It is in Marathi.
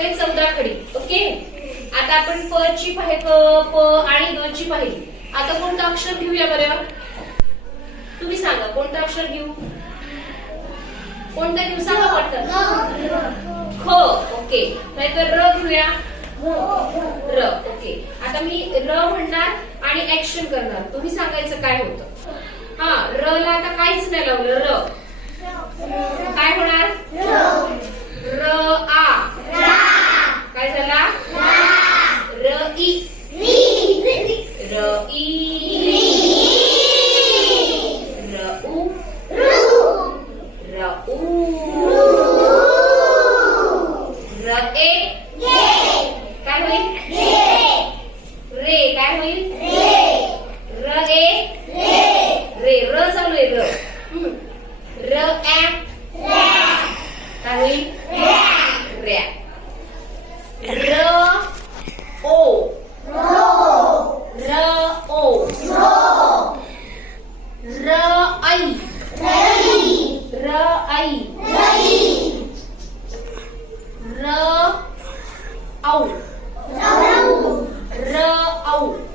होते 14 खडी. ओके, आता आपण प ची प आणि ग ची पाहिली. आता कोणतं अक्षर घेऊया बरं? तुम्ही सांगा कोणतं अक्षर घेऊ? कोणतं घेऊ सांगा पटकन. ख. ओके, नाहीतर र घेऊया. र. ओके, आता मी र म्हणणार आणि ऍक्शन करणार. तुम्ही सांगायचं काय होतं. हा, र ला आता काहीच नाही लावलं. र काय होणार? र आ. काय झाला? र ई. र ई. र उ. र उ. र ए. काय होईल? रे. काय होईल? र ए. रे. र चालू आहे. र. र ऍ. काय होईल? रॅ. र ओ. र ओ. र आई. र आई. र औ. र औ.